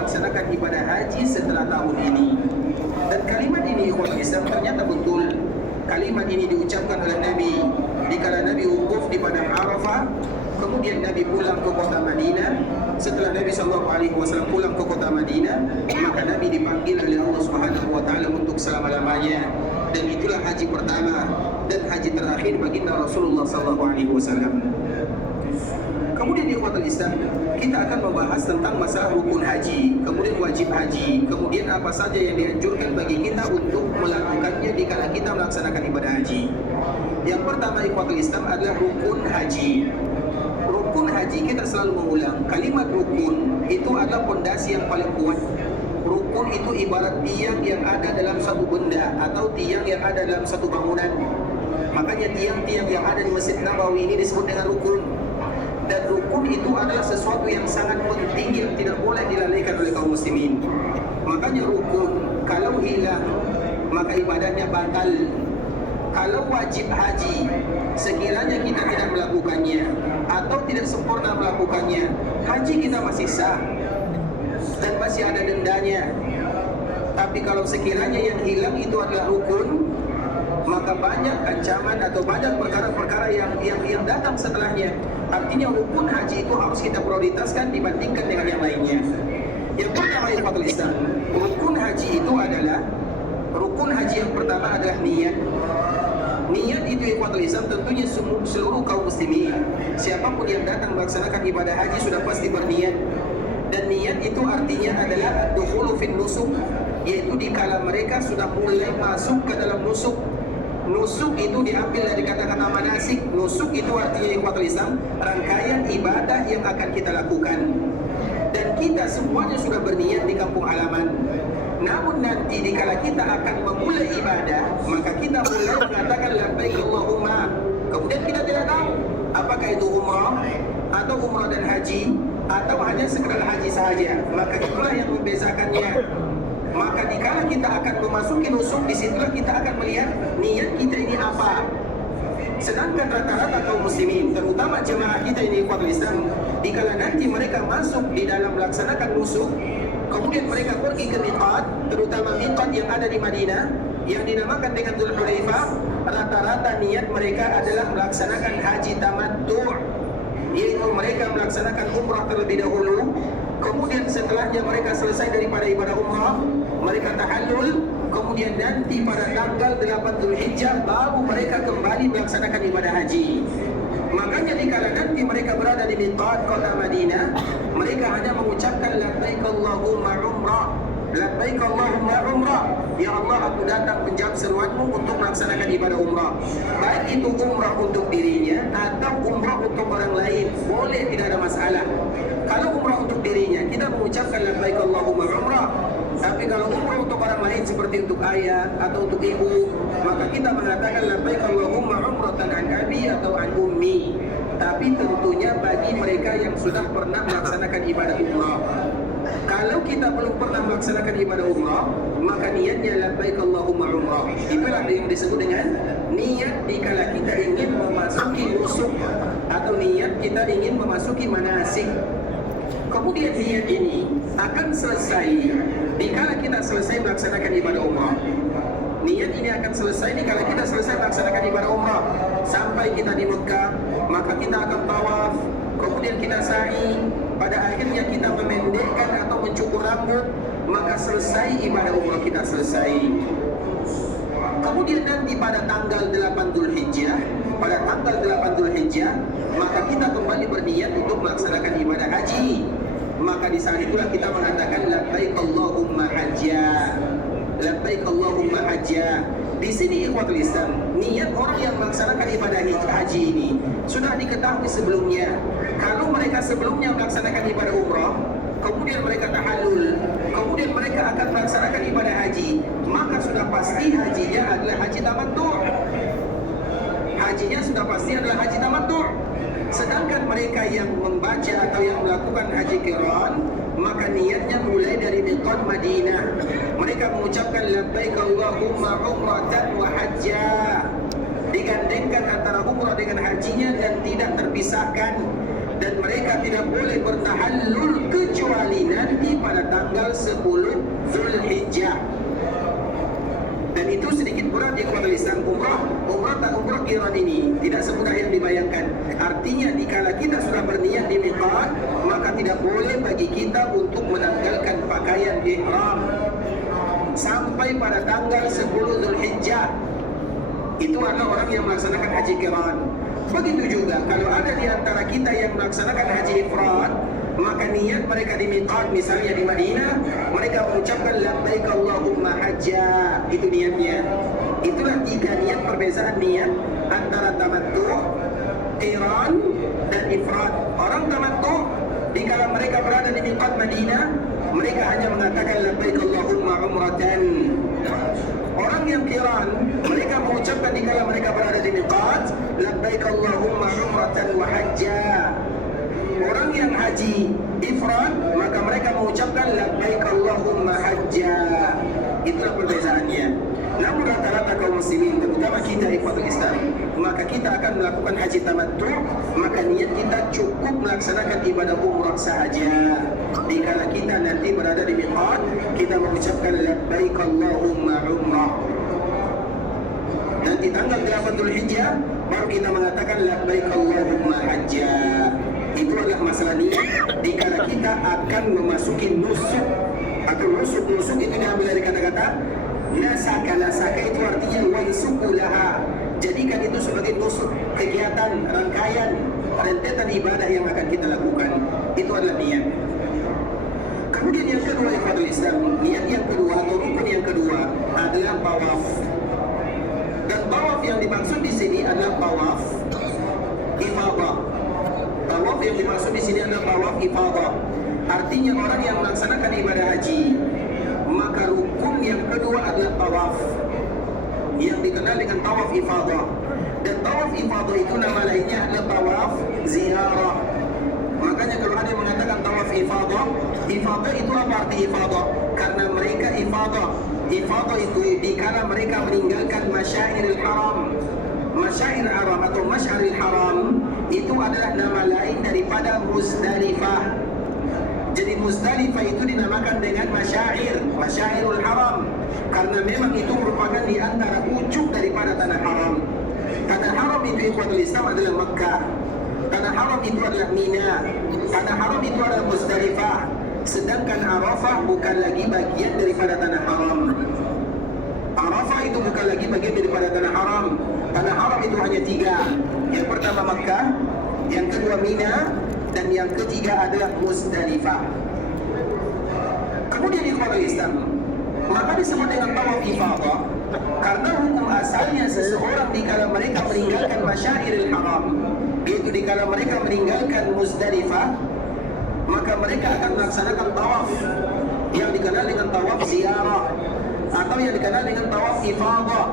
melaksanakan ibadah haji setelah tahun ini. Dan kalimat ini ikhwan Islam ternyata betul. Kalimat ini diucapkan oleh Nabi dikala Nabi wukuf di padang Arafah, kemudian Nabi pulang ke kota Madinah. Setelah Nabi SAW pulang ke kota Madinah, maka Nabi dipanggil oleh Allah Subhanahu wa taala untuk selama-lamanya. Dan itulah haji pertama dan haji terakhir baginda Rasulullah SAW. Kemudian di umat Islam kita akan membahas tentang masalah rukun haji, kemudian wajib haji, kemudian apa saja yang dianjurkan bagi kita untuk melakukannya dikala kita melaksanakan ibadah haji. Yang pertama ikhwatul Islam adalah rukun haji. Rukun haji kita selalu mengulang kalimat rukun itu adalah fondasi yang paling kuat. Rukun itu ibarat tiang yang ada dalam satu benda atau tiang yang ada dalam satu bangunan. Makanya tiang-tiang yang ada di Masjid Nabawi ini disebut dengan rukun. Dan rukun itu adalah sesuatu yang sangat penting yang tidak boleh dilalaikan oleh kaum muslimin. Makanya rukun kalau hilang maka ibadahnya batal. Kalau wajib haji sekiranya kita tidak melakukannya atau tidak sempurna melakukannya, haji kita masih sah dan masih ada dendanya. Tapi kalau sekiranya yang hilang itu adalah rukun, maka banyak ancaman atau banyak perkara-perkara yang datang setelahnya. Artinya rukun haji itu harus kita prioritaskan dibandingkan dengan yang lainnya. Yang pertama ikhwatul Islam, rukun haji itu adalah rukun haji yang pertama adalah niat. Niat itu ikhwatul Islam tentunya seluruh kaum muslimin, siapapun yang datang melaksanakan ibadah haji sudah pasti berniat. Dan niat itu artinya adalah dukhulu fin nusuk, yaitu dikala mereka sudah mulai masuk ke dalam nusuk. Nusuk itu diambil dari kata-kata manasik. Nusuk itu artinya ikhwatul Islam rangkaian ibadah yang akan kita lakukan. Dan kita semuanya sudah berniat di kampung halaman. Namun nanti dikala kita akan memulai ibadah, maka kita mulai mengatakan labbaik Allahumma. Kemudian kita tidak tahu apakah itu umrah atau umrah dan haji atau hanya sekedar haji sahaja. Maka itulah yang membedakannya. Maka dikala kita akan memasuki nusuk, disitulah kita akan melihat niat kita ini apa. Sedangkan rata-rata kaum muslimin, terutama jemaah kita ini ikhwatul Islam, dikala nanti mereka masuk di dalam melaksanakan nusuk, kemudian mereka pergi ke miqat, terutama miqat yang ada di Madinah yang dinamakan dengan Dzul Hulaifah, rata-rata niat mereka adalah melaksanakan haji tamattu', yaitu mereka melaksanakan umrah terlebih dahulu. Kemudian setelahnya mereka selesai daripada ibadah umrah, mereka tahallul, kemudian nanti pada tanggal 8 Dzulhijjah baru mereka kembali melaksanakan ibadah haji. Makanya dikala nanti mereka berada di miqat kota Madinah, mereka hanya mengucapkan labbaik Allahumma umrah, labbaik Allahumma umrah. Ya Allah, aku datang menjawab seruanmu untuk melaksanakan ibadah umrah. Baik itu umrah untuk dirinya atau umrah untuk orang lain, boleh, tidak ada masalah. Kalau umrah untuk dirinya, kita mengucapkan labbaik Allahumma umrah. Tapi kalau umrah untuk orang lain seperti untuk ayah atau untuk ibu, maka kita mengatakan labbaik Allahumma umratan an abi atau an ummi. Tapi tentunya bagi mereka yang sudah pernah melaksanakan ibadah umrah. Kalau kita belum pernah melaksanakan ibadah umrah, maka niatnya labbaik Allahumma umrah. Itulah yang disebut dengan niat dikala kita ingin memasuki nusuk atau niat kita ingin memasuki manasik. Kemudian niat ini akan selesai dikala kita selesai melaksanakan ibadah umrah. Niat ini akan selesai dikala kita selesai melaksanakan ibadah umrah. Sampai kita di Mekah, maka kita akan tawaf, kemudian kita sa'i, pada akhirnya kita memendekkan atau mencukur rambut, maka selesai ibadah umrah kita selesai. Kemudian nanti pada tanggal 8 Dzulhijjah, maka kita kembali berniat untuk melaksanakan ibadah haji. Maka di saat itulah kita mengatakan labbaik Allahumma hajja, labbaik Allahumma hajja. Di sini ikhwatul Islam, niat orang yang melaksanakan ibadah haji ini sudah diketahui sebelumnya. Kalau mereka sebelumnya melaksanakan ibadah umrah, kemudian mereka tahallul, kemudian mereka akan melaksanakan ibadah haji, maka sudah pasti hajinya adalah haji tamattu'. Hajinya sudah pasti adalah haji tamattu'. Sedangkan mereka yang membaca atau yang melakukan haji qiran, maka niatnya mulai dari miqat Madinah. Mereka mengucapkan labbaik Allahumma umratan wa hajja, digandengkan antara umrah dengan hajinya dan tidak terpisahkan. Dan mereka tidak boleh bertahallul kecuali nanti pada tanggal tanggal 10 Zulhijjah. Dan itu sedikit berat di ikhwatul Islam. Umrah qiran ini tidak semudah yang dibayangkan. Artinya dikala kita sudah berniat di miqat, maka tidak boleh bagi kita untuk menanggalkan pakaian ihram sampai pada tanggal 10 Zulhijjah. Itu adalah orang yang melaksanakan haji qiran. Begitu juga kalau ada di antara kita yang melaksanakan haji ifrad, maka niat mereka di miqat misalnya di Madinah, mereka mengucapkan labbaik Allahumma hajja. Itu niatnya. Itulah tiga niat perbezaan niat antara tamattu, qiran dan ifrad. Orang tamattu dikala mereka berada di miqat Madinah, mereka hanya mengatakan labbaik Allahumma umratan. Orang yang qiran, mereka mengucapkan dikala mereka berada di miqat, labbaik Allahumma umratan wa hajja. Orang yang haji ifrad, maka mereka mengucapkan labbaik Allahumma hajja. Itulah perbezaannya. Namun rata-rata kaum muslimin, terutama kita ikhwatul Islam, maka kita akan melakukan haji tamattu, maka niat kita cukup melaksanakan ibadah umrah sahaja. Dikala kita nanti berada di miqat, kita mengucapkan labbaik Allahumma umrah. Dan di tanggal 8 Zulhijjah baru kita mengatakan labbaik Allahumma hajja. Itu adalah masalah niat dikala kita akan memasuki nusuk atau nusuk itu diambil dari kata-kata nasaka itu artinya wansukulaha. Jadikan itu sebagai nusuk, kegiatan, rangkaian, rentetan ibadah yang akan kita lakukan. Itu adalah niat. Kemudian yang kedua ikhwatul Islam, niat yang kedua atau rukun yang kedua adalah tawaf. Dan tawaf yang dimaksud di sini adalah tawaf ifadah. Tawaf yang dimaksud di sini adalah tawaf ifadah. Artinya orang yang melaksanakan ibadah haji, maka rukun yang kedua adalah tawaf, yang dikenal dengan tawaf ifadah. Dan tawaf ifadah itu nama lainnya adalah tawaf ziarah. Makanya kalau ada yang mengatakan tawaf ifadah, ifadah itu apa arti ifadah? Karena mereka ifadah itu dikala mereka meninggalkan masyairil haram. Masyair haram atau masyaril haram itu adalah nama lain daripada Muzdalifah. Jadi Muzdalifah itu dinamakan dengan masyairul haram, karena memang itu merupakan di antara ujung daripada tanah haram. Tanah haram itu ikhwatul Islam adalah Makkah. Tanah haram itu adalah Mina. Tanah haram itu adalah Muzdalifah. Sedangkan Arafah bukan lagi bagian daripada tanah haram. Arafah itu bukan lagi bagian daripada tanah haram. Tanah haram itu hanya tiga. Yang pertama Makkah, yang kedua Mina, dan yang ketiga adalah Muzdalifah. Kemudian ikhwatul Islam, maka disebut dengan tawaf ifadah karena hukum asalnya seseorang dikala mereka meninggalkan masyairil haram, yaitu dikala mereka meninggalkan Muzdalifah, maka mereka akan melaksanakan tawaf yang dikenal dengan tawaf ziarah atau yang dikenal dengan tawaf ifadah.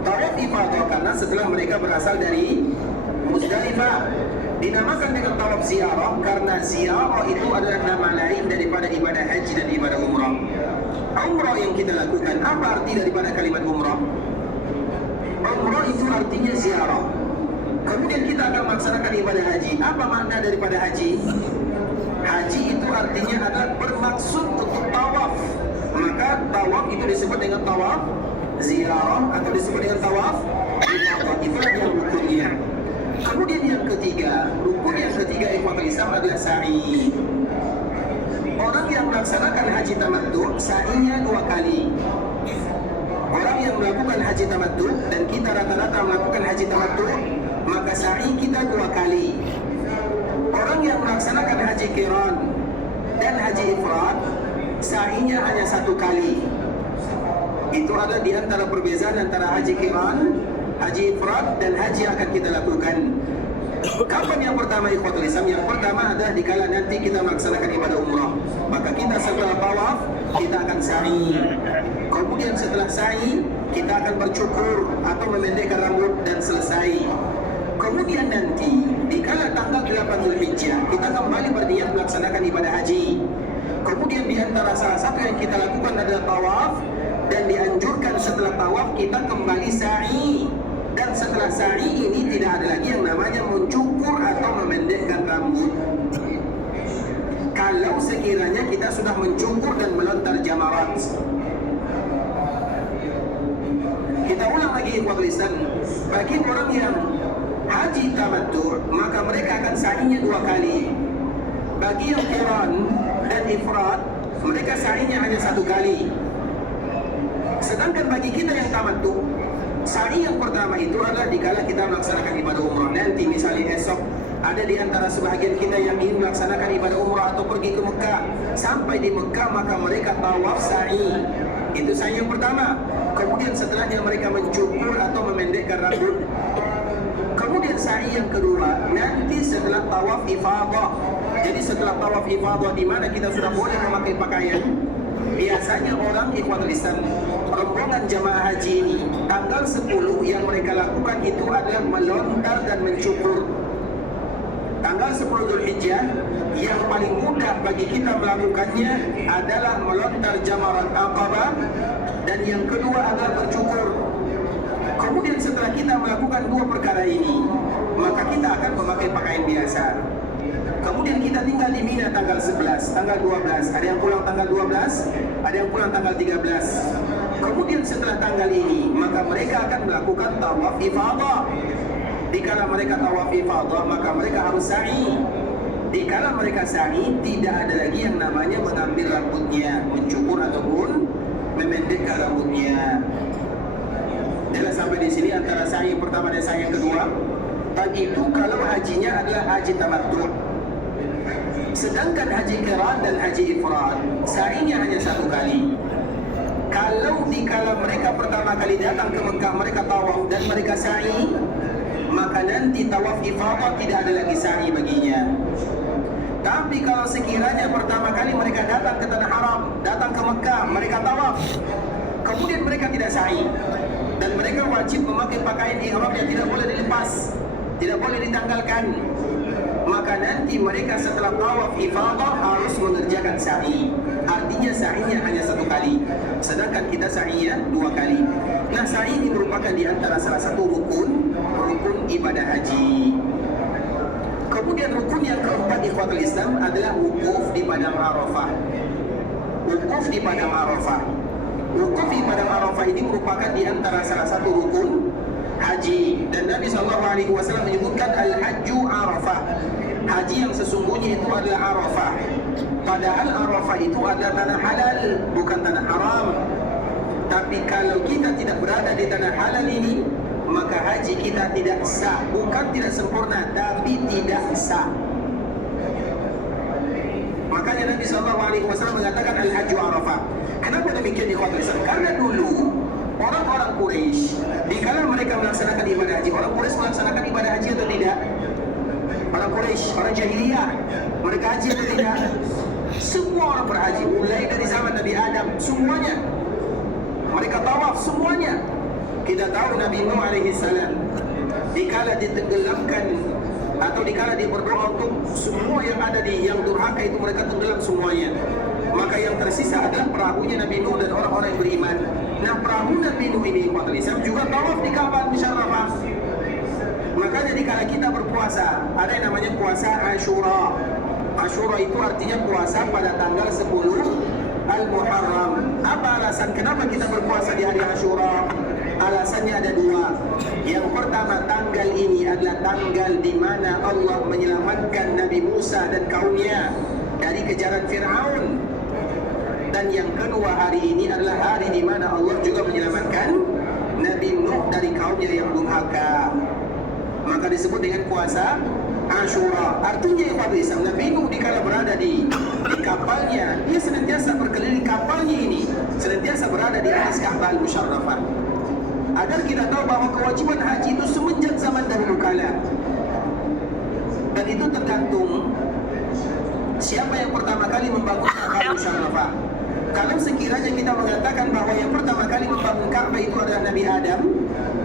Tawaf ifadah karena setelah mereka berasal dari Muzdalifah. Dinamakan dengan tawaf ziarah karena ziarah itu adalah nama lain daripada ibadah haji dan ibadah umrah. Umrah yang kita lakukan, apa arti daripada kalimat umrah? Umrah itu artinya ziarah. Kemudian kita akan melaksanakan ibadah haji. Apa makna daripada haji? Haji itu artinya adalah bermaksud untuk tawaf. Maka tawaf itu disebut dengan tawaf ziarah atau disebut dengan tawaf ifadah. Itulah yang rukunnya. Kemudian yang ketiga, rukun yang ketiga ikhwatul Islam adalah sa'i. Orang yang melaksanakan haji tamattu, sa'inya 2 kali. Orang yang melakukan haji tamattu, dan kita rata-rata melakukan haji tamattu, maka sa'i kita 2 kali. Orang yang melaksanakan haji qiran dan haji ifrad, sa'inya hanya 1 kali. Itu ada di antara perbezaan antara haji qiran, haji ifrad, dan haji akan kita lakukan. Kapan yang pertama ikhwatul Islam? Yang pertama adalah dikala nanti kita melaksanakan ibadah umrah. Maka kita setelah tawaf, kita akan sa'i. Kemudian setelah sa'i, kita akan bercukur atau memendekkan rambut dan selesai. Kemudian nanti, dikala tanggal 8 Zulhijjah, kita kembali berniat melaksanakan ibadah haji. Kemudian di antara salah satu yang kita lakukan adalah tawaf, dan dianjurkan setelah tawaf kita kembali sa'i. Dan setelah sa'i ini tidak ada lagi yang namanya mencukur atau memendekkan rambut. kalau sekiranya kita sudah mencukur dan melontar jamarat. Kita ulang lagi ikhwatul Islam, bagi orang yang haji tamattu maka mereka akan sa'inya 2 kali. Bagi yang qiran dan ifrad mereka sa'inya hanya 1 kali. Sedangkan bagi kita yang tamattu, sa'i yang pertama itu adalah dikala kita melaksanakan ibadah umrah. Nanti misalnya esok ada di antara sebahagian kita yang ingin melaksanakan ibadah umrah atau pergi ke Mekah. Sampai di Mekah maka mereka tawaf sa'i. Itu sa'i yang pertama. Kemudian setelahnya mereka mencukur atau memendekkan rambut. Kemudian sa'i yang kedua nanti setelah tawaf ifadah. Jadi setelah tawaf ifadah di mana kita sudah boleh memakai pakaian, biasanya orang ikhwatul Islam, rombongan jamaah haji ini tanggal 10 yang mereka lakukan itu adalah melontar dan mencukur. Tanggal 10 Dzulhijjah yang paling mudah bagi kita melakukannya adalah melontar jamarat Aqabah, dan yang kedua adalah bercukur. Kemudian setelah kita melakukan 2 perkara ini, maka kita akan memakai pakaian biasa. Kemudian kita tinggal di Mina tanggal 11, tanggal 12, ada yang pulang tanggal 12, ada yang pulang tanggal 13. Kemudian setelah tanggal ini, maka mereka akan melakukan tawaf ifadah. Dikala mereka tawaf ifadah, maka mereka harus sa'i. Dikala mereka sa'i, tidak ada lagi yang namanya mengambil rambutnya, mencukur ataupun memendekkan rambutnya. Jelas sampai di sini antara sa'i yang pertama dan sa'i yang kedua. Tadi itu kalau hajinya adalah haji tamattu. Sedangkan haji qiran dan haji ifrad sa'inya hanya 1 kali. Kalau dikala mereka pertama kali datang ke Mekah mereka tawaf dan mereka sa'i, maka nanti tawaf ifadah tidak ada lagi sa'i baginya. Tapi kalau sekiranya pertama kali mereka datang ke Tanah Haram, datang ke Mekah, mereka tawaf, kemudian mereka tidak sa'i, dan mereka wajib memakai pakaian ihram yang tidak boleh dilepas, tidak boleh ditanggalkan, maka nanti mereka setelah tawaf ifadah harus mengerjakan sa'i. Artinya sa'inya hanya 1 kali, sedangkan kita sa'inya 2 kali. Nah, sa'i ini merupakan di antara salah satu rukun ibadah haji. Kemudian rukun yang keempat ikhwatul Islam adalah wukuf di padang Arafah. Wukuf di padang Arafah. Wukuf di padang Arafah ini merupakan di antara salah satu rukun haji, dan Nabi SAW menyebutkan al-hajju Arafah. Haji yang sesungguhnya itu adalah Arafah. Padahal Arafah itu adalah tanah halal, bukan tanah haram. Tapi kalau kita tidak berada di tanah halal ini, maka haji kita tidak sah. Bukan tidak sempurna, tapi tidak sah. Makanya Nabi SAW mengatakan al-hajju Arafah. Kenapa demikian ikhwatul Islam? Karena dulu orang-orang Quraisy, dikala mereka melaksanakan ibadah haji, orang Quraisy melaksanakan ibadah haji atau tidak? Orang Quraisy, orang jahiliyah, mereka haji atau tidak? Semua orang berhaji, mulai dari zaman Nabi Adam, semuanya. Mereka tawaf semuanya. Kita tahu Nabi Nuh alaihi salam, dikala ditenggelamkan atau dikala dia berdoa untuk semua yang ada di yang durhaka itu mereka tenggelam semuanya, maka yang tersisa adalah perahunya Nabi Nuh dan orang-orang yang beriman. Nah, perahu Nabi Nuh ini juga tawaf di Ka'bah Musyarrafah. Makanya dikala kita berpuasa, ada yang namanya puasa Ashura. Ashura itu artinya puasa pada tanggal 10 Al-Muharram. Apa alasan kenapa kita berpuasa di hari Ashura? Alasannya ada 2. Yang pertama, tanggal ini adalah tanggal di mana Allah menyelamatkan Nabi Musa dan kaumnya dari kejaran Fir'aun. Dan yang kedua, hari ini adalah hari di mana Allah juga menyelamatkan Nabi Nuh dari kaumnya yang durhaka. Maka disebut dengan puasa Ashura. Artinya ikhwatul Islam, Nabi Nuh dikala berada di kapalnya, dia senantiasa berkeliling kapalnya ini, senantiasa berada di atas Ka'bah Al-Musyarrafah. Agar kita tahu bahwa kewajiban haji itu semenjak zaman dahulu kala. Dan itu tergantung siapa yang pertama kali membangun Ka'bah Al-Musyarrafah. Kalau sekiranya kita mengatakan bahwa yang pertama kali membangun Ka'bah itu adalah Nabi Adam,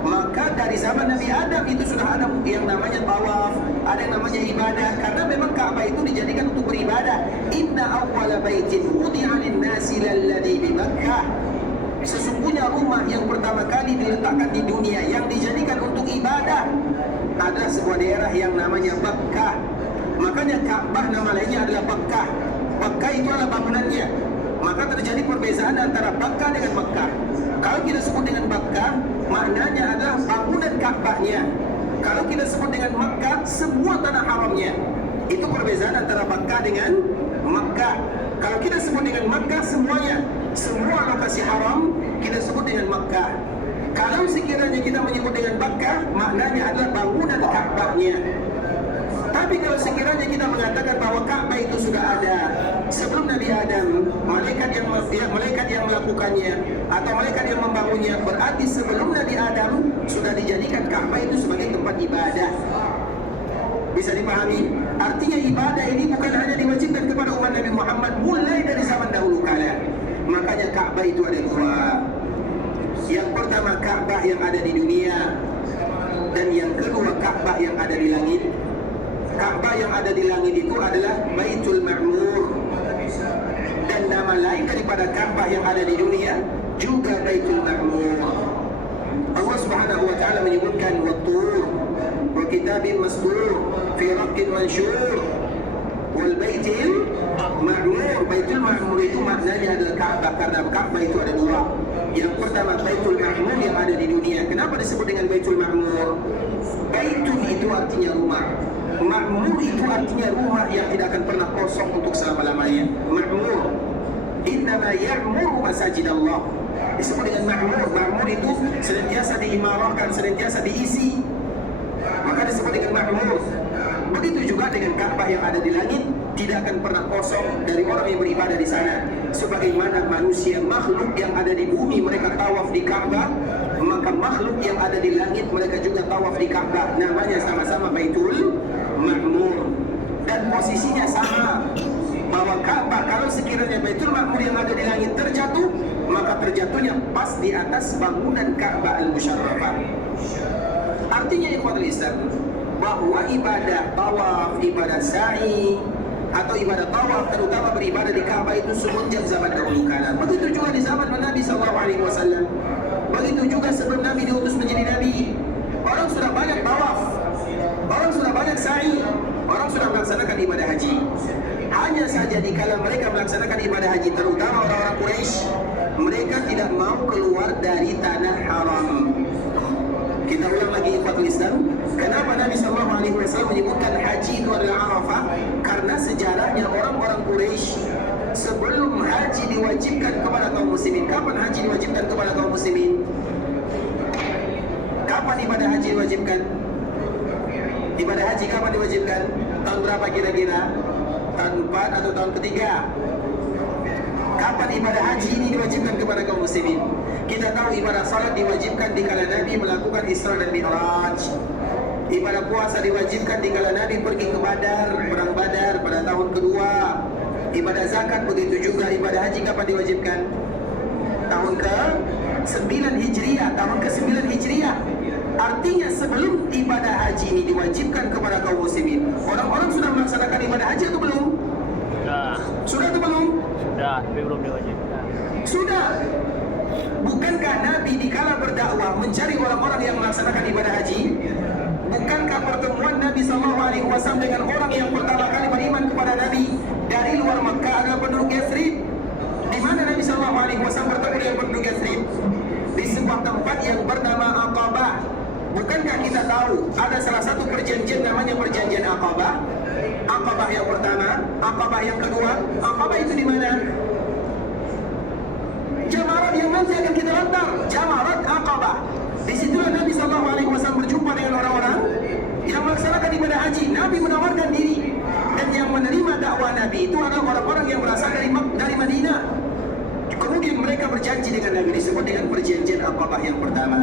maka dari zaman Nabi Adam itu sudah ada yang namanya tawaf, ada yang namanya ibadah, karena memang Ka'bah itu dijadikan untuk beribadah. Inna awwala baitin wudi'a lin-nasi lalladzi bi Makkah. Sesungguhnya rumah yang pertama kali diletakkan di dunia yang dijadikan untuk ibadah adalah sebuah daerah yang namanya Makkah. Makanya Ka'bah nama lainnya adalah Makkah. Makkah itu adalah bangunannya. Maka terjadi perbezaan antara Makkah dengan Makkah. Kalau kita sebut dengan Makkah, maknanya adalah bangunan Ka'bahnya. Kalau kita sebut dengan Makkah, semua tanah haramnya. Itu perbezaan antara Makkah dengan Makkah. Kalau kita sebut dengan Makkah, semuanya, semua lokasi haram kita sebut dengan Makkah. Kalau sekiranya kita menyebut dengan Makkah, maknanya adalah bangunan Ka'bahnya. Tapi kalau sekiranya kita mengatakan bahwa Ka'bah itu sudah ada sebelum Nabi Adam, malaikat yang melakukannya atau malaikat yang membangunnya, berarti sebelum Nabi Adam sudah dijadikan Ka'bah itu sebagai tempat ibadah. Bisa dipahami? Artinya ibadah ini bukan hanya diwajibkan kepada umat Nabi Muhammad mulai dari zaman dahulu kala. Makanya Ka'bah itu ada dua. Yang pertama Ka'bah yang ada di dunia, dan yang kedua Ka'bah yang ada di langit. Ka'bah yang ada di langit itu adalah Baitul Ma'mur, dan nama lain daripada Ka'bah yang ada di dunia juga Baitul Ma'mur. Allah Subhanahu wa taala menyebutkan wat-tur wa kitabin mastur fi raqqin mansyur wal baitil ma'mur. Baitul Ma'mur itu maknanya adalah Ka'bah, karena Ka'bah itu ada dua. Yang pertama Baitul Ma'mur yang ada di dunia. Kenapa disebut dengan Baitul Ma'mur? Baitul itu artinya rumah, Ma'mur itu artinya rumah yang tidak akan pernah kosong untuk selama-lamanya. Ma'mur, innama ya'muru masajid Allah. Disebut dengan Ma'mur. Ma'mur itu senantiasa diimarahkan, senantiasa diisi, maka disebut dengan Ma'mur. Begitu juga dengan Ka'bah yang ada di langit, tidak akan pernah kosong dari orang yang beribadah di sana. Sebagaimana manusia, makhluk yang ada di bumi mereka tawaf di Ka'bah, maka makhluk yang ada di langit mereka juga tawaf di Ka'bah. Namanya sama-sama Baitul Ma'mur, dan posisinya sama, bahwa Ka'bah kalau sekiranya Baitul Ma'mur yang ada di langit terjatuh, maka terjatuhnya pas di atas bangunan Ka'bah Al-Musyarrafah. Artinya ikhwatul Islam, bahwa ibadah tawaf, ibadah sa'i atau ibadah tawaf, terutama beribadah di Ka'bah itu semenjak zaman dahulu kala. Begitu juga di zaman Nabi SAW. Begitu juga sebelum Nabi diutus menjadi Nabi, orang sudah banyak tawaf, orang sudah banyak sa'i, orang sudah melaksanakan ibadah haji. Hanya saja di kala mereka melaksanakan ibadah haji, terutama orang-orang Quraisy, mereka tidak mau keluar dari tanah haram. Kita ulang lagi ikhwatul Islam. Kenapa Nabi SAW menyebutkan haji itu adalah Arafah? Karena sejarahnya orang-orang Quraisy sebelum haji diwajibkan kepada kaum muslimin. Kapan haji diwajibkan kepada kaum muslimin? Kapan ibadah haji diwajibkan? Ibadah haji kapan diwajibkan? Tahun berapa kira-kira? Tahun 4 atau tahun ketiga? Kapan ibadah haji ini diwajibkan kepada kaum muslimin? Kita tahu ibadah salat diwajibkan di kala Nabi melakukan Isra dan Mi'raj. Ibadah puasa diwajibkan di kala Nabi pergi ke Badar, perang Badar pada tahun kedua. Ibadah zakat begitu juga. Ibadah haji kapan diwajibkan? Tahun ke-9 Hijriah, tahun ke-9 Hijriah. Artinya sebelum ibadah haji ini diwajibkan kepada kaum muslimin, orang-orang sudah melaksanakan ibadah haji atau belum? Sudah atau belum? Sudah, tapi belum diwajibkan. Sudah. Bukankah Nabi dikala berdakwah mencari orang-orang yang melaksanakan ibadah haji? Bukankah pertemuan Nabi SAW dengan orang yang pertama kali beriman kepada Nabi dari luar Makkah adalah penduduk Yathrib? Di mana Nabi SAW bertemu dengan penduduk Yathrib? Di sebuah tempat yang bernama Aqabah. Bukankah kita tahu ada salah satu perjanjian namanya perjanjian Aqabah? Aqabah yang pertama, Aqabah yang kedua. Aqabah itu di mana? Jamarat yang nanti akan kita lantar, Jamarat Aqabah. Disitulah Nabi SAW berjumpa dengan orang-orang yang melaksanakan ibadah haji. Nabi menawarkan diri, dan yang menerima dakwah Nabi itu adalah orang-orang yang berasal dari Madinah. Kemudian mereka berjanji dengan Nabi, disebut dengan perjanjian Aqabah yang pertama.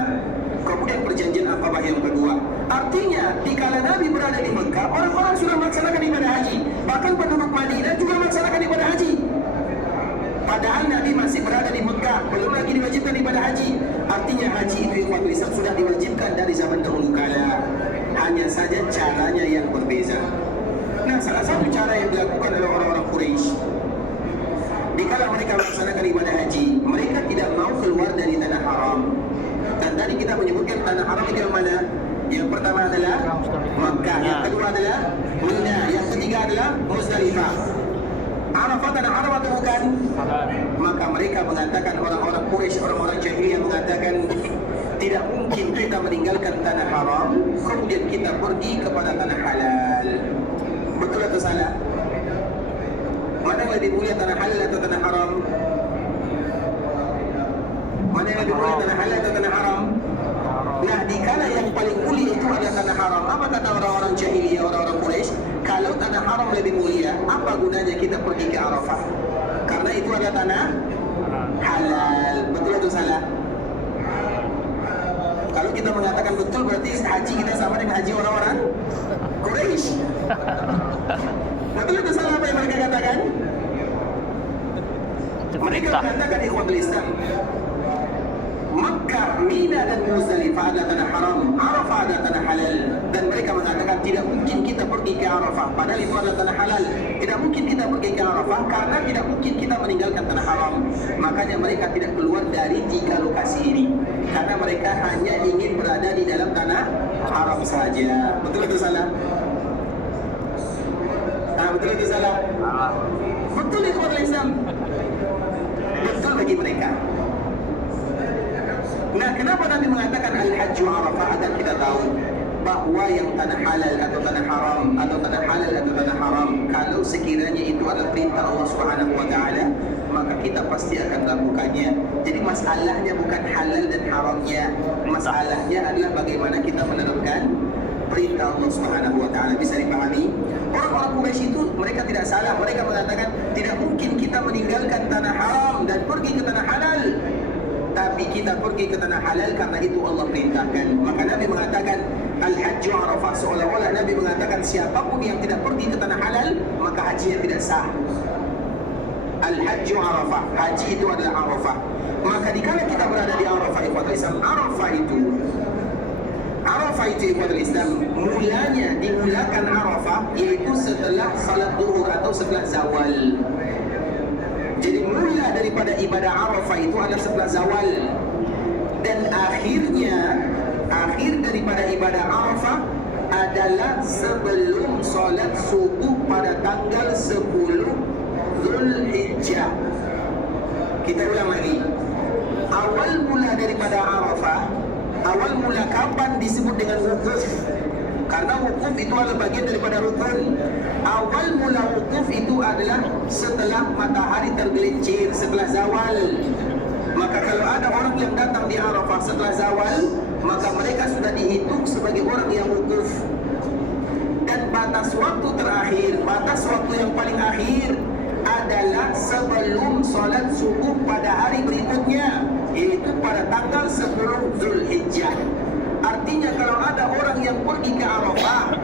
Kemudian perjanjian Aqabah yang kedua. Artinya di kala Nabi berada di Mekah, orang-orang sudah melaksanakan ibadah haji. Bahkan penduduk Madinah juga melaksanakan ibadah haji. Padahal Nabi masih berada di Mekah, belum lagi diwajibkan ibadah haji. Artinya haji itu ikhwatul Islam sudah diwajibkan dari zaman dahulu kala. Hanya saja caranya yang berbeza. Nah, salah satu cara yang dilakukan oleh orang-orang Quraisy, dikala mereka melaksanakan ibadah haji, mereka tidak mau keluar dari tanah haram. Dan tadi kita menyebutkan tanah haram itu yang mana? Yang pertama adalah Makkah, yang kedua adalah Mina, yang ketiga adalah Muzdalifah. Arafah tanah haram atau bukan? Halal. Maka mereka mengatakan, orang-orang Quraisy, orang-orang jahiliyah mengatakan, tidak mungkin kita meninggalkan tanah haram kemudian kita pergi kepada tanah halal. Betul atau salah? Mana yang lebih mulia, tanah halal atau tanah haram? Mana yang lebih mulia, tanah halal atau tanah haram? Nah, dikala yang paling mulia itu adalah tanah haram, apa kata orang-orang jahiliyah, orang-orang Quraisy? Kalau tanah haram lebih mulia, apa gunanya kita pergi ke Arafah? Karena itu adalah tanah halal. Betul atau salah? Kalau kita mengatakan betul, berarti haji kita sama dengan haji orang-orang Quraisy. Betul atau salah apa yang mereka katakan? Mereka mengatakan ikhwatul Islam, Makkah, Mina dan Muzdalifah adalah tanah haram, Arafah adalah tanah halal. Dan mereka mengatakan tidak mungkin kita pergi ke Arafah, padahal itu adalah tanah halal. Tidak mungkin kita pergi ke Arafah karena tidak mungkin kita meninggalkan tanah haram. Makanya mereka tidak keluar dari 3 lokasi ini, karena mereka hanya ingin berada di dalam tanah haram saja. Betul atau salah? Betul atau salah? Betul ikhwan Islam. Betul bagi mereka. Nah, kenapa Nabi mengatakan Al-Hajju Arafah? Agar kita tahu bahwa yang tanah halal atau tanah haram, atau tanah halal atau tanah haram, kalau sekiranya itu adalah perintah Allah Subhanahu wa Ta'ala, maka kita pasti akan melakukannya. Jadi masalahnya bukan halal dan haramnya, masalahnya adalah bagaimana kita menerapkan perintah Allah Subhanahu wa Ta'ala. Bisa dipahami? Orang-orang Quraisy itu mereka tidak salah. Mereka mengatakan tidak mungkin kita meninggalkan tanah haram dan pergi ke tanah halal, tapi kita pergi ke tanah halal karena itu Allah perintahkan. Maka Nabi mengatakan Al-Hajju Arafah, seolah-olah Nabi mengatakan siapapun yang tidak pergi ke tanah halal maka hajinya tidak sah. Al-Hajju Arafah, haji itu adalah Arafah. Maka dikala kita berada di Arafah, ikhwatul Islam, Arafah itu ikhwatul Islam, mulanya dimulakan Arafah yaitu setelah salat zuhur atau setelah zawal. Jadi mula daripada ibadah Arafah itu adalah setelah zawal, dan akhir daripada ibadah Arafah adalah sebelum solat subuh pada tanggal 10 Zulhijjah. Kita ulang lagi. Awal mula daripada Arafah, awal mula kapan disebut dengan wukuf? Karena wukuf itu adalah bagian daripada rukun. Awal mula wukuf itu adalah setelah matahari tergelincir, setelah zawal. Maka kalau ada orang yang datang di Arafah setelah zawal, maka mereka sudah dihitung sebagai orang yang wukuf. Dan batas waktu terakhir, batas waktu yang paling akhir adalah sebelum solat subuh pada hari berikutnya, yaitu pada tanggal 10 Zulhijjah. Artinya kalau ada orang yang pergi ke Arafah,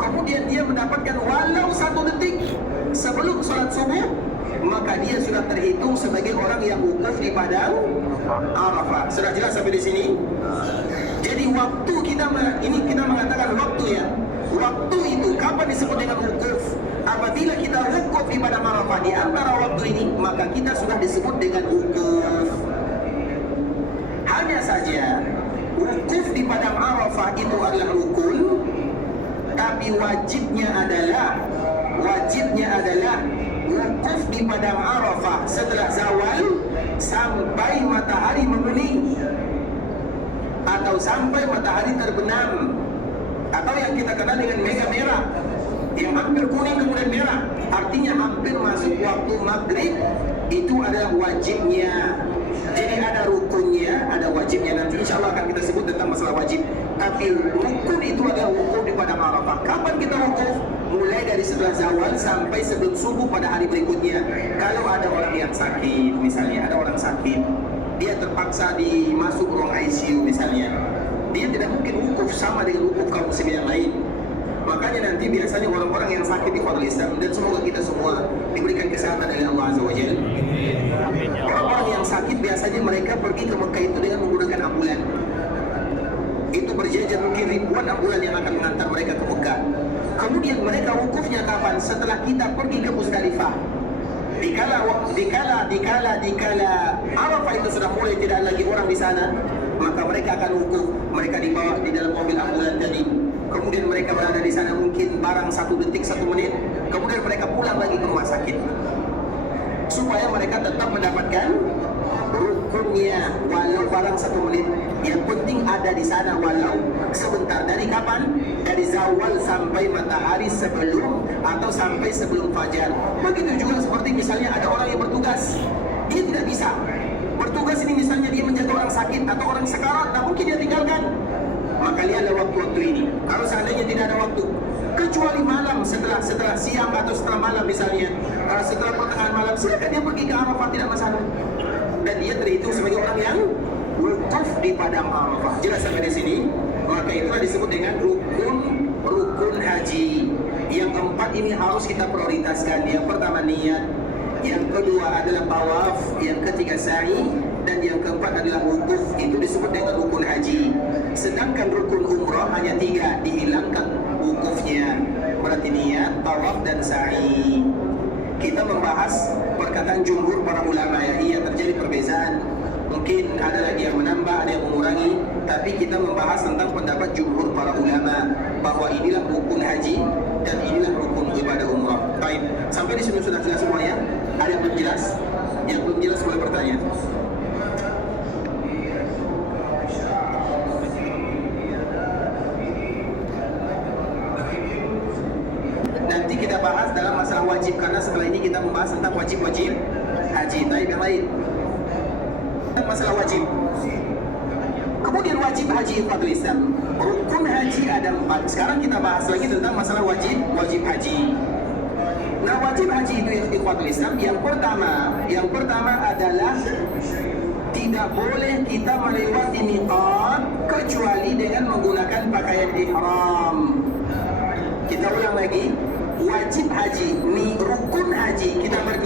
kemudian dia mendapatkan walau 1 detik sebelum sholat subuh, maka dia sudah terhitung sebagai orang yang wukuf di padang Arafah. Sudah jelas sampai di sini? Jadi waktu kita mengatakan waktu ya. Waktu itu kapan disebut dengan wukuf? Apabila kita wukuf di padang Arafah di antara waktu ini, maka kita sudah disebut dengan wukuf. Hanya saja wukuf di padang Arafah itu adalah rukun, tapi wajibnya adalah wukuf di padang Arafah setelah zawal sampai matahari menguning atau sampai matahari terbenam, atau yang kita kenal dengan mega merah, yang hampir kuning kemudian merah, artinya hampir masuk waktu maghrib. Itu adalah wajibnya. Jadi ada rukunnya, ada wajibnya. Nanti insya Allah akan kita sebut tentang masalah wajib. Tapi rukun itu adalah wukuf di padang Arafah. Kapan kita wukuf? Mulai dari setelah zawal sampai sebelum subuh pada hari berikutnya. Kalau ada orang yang sakit, misalnya ada orang sakit, dia terpaksa dimasuk ruang ICU misalnya, dia tidak mungkin wukuf sama dengan wukuf kaum muslimin yang lain. Makanya nanti biasanya orang-orang yang sakit di Fadl Islam, dan semoga kita semua diberikan kesehatan oleh Allah Azza wa Jalla. Orang-orang yang sakit biasanya mereka pergi ke Mekah itu dengan menggunakan ambulan. Itu berjajar mungkin ribuan ambulan yang akan mengantar mereka ke Mekah. Kemudian mereka wukufnya kapan? Setelah kita pergi ke Muzdalifah. Dikala Arafah itu sudah mulai tidak lagi orang di sana, maka mereka akan wukuf. Mereka dibawa di dalam mobil ambulan tadi. Kemudian mereka berada di sana mungkin barang 1 detik 1 menit. Kemudian mereka pulang lagi ke rumah sakit. supaya mereka tetap mendapatkan rukunnya walau barang 1 menit. Yang penting ada di sana walau sebentar. Dari kapan? Dari zawal sampai matahari sebelum atau sampai sebelum fajar. Begitu juga seperti misalnya ada orang yang bertugas, dia tidak bisa bertugas ini, misalnya dia menjaga orang sakit atau orang sekarat, tak mungkin dia tinggalkan. Maka lihatlah waktu-waktu ini. Kalau seandainya tidak ada waktu, kecuali malam, setelah siang atau setelah malam misalnya, setelah pertengahan malam, silakan dia pergi ke Arafah, tidak masalah. Dan dia terhitung sebagai orang yang wukuf di padang Arafah. Jelas sampai di sini? Maka itulah disebut dengan rukun haji. Yang keempat ini harus kita prioritaskan. Yang pertama niat, yang kedua adalah tawaf, yang ketiga sa'i, dan yang keempat adalah wukuf. Itu disebut dengan rukun haji. Sedangkan rukun umrah hanya 3, dihilangkan wukufnya. Berarti niat, tawaf, dan sa'i. Kita membahas perkataan jumhur para ulama ya. Iya, terjadi perbezaan. Mungkin ada lagi yang menambah, ada yang mengurangi. Tapi kita membahas tentang pendapat jumhur para ulama bahwa inilah rukun haji dan inilah rukun ibadah umrah. Baik, sampai di sini sudah jelas semuanya. Ada yang belum jelas? Yang belum jelas boleh bertanya. Nanti kita bahas dalam masalah wajib, karena setelah ini kita membahas tentang wajib-wajib haji. Baik, yang lain masalah wajib. Kemudian wajib haji ikhwatul Islam. Rukun haji ada 4. Sekarang kita bahas lagi tentang masalah wajib haji. Nah, wajib haji itu ikhwatul Islam, yang pertama adalah tidak boleh kita melewati miqat kecuali dengan menggunakan pakaian ihram. Kita ulang lagi, wajib haji, rukun haji, kita berniat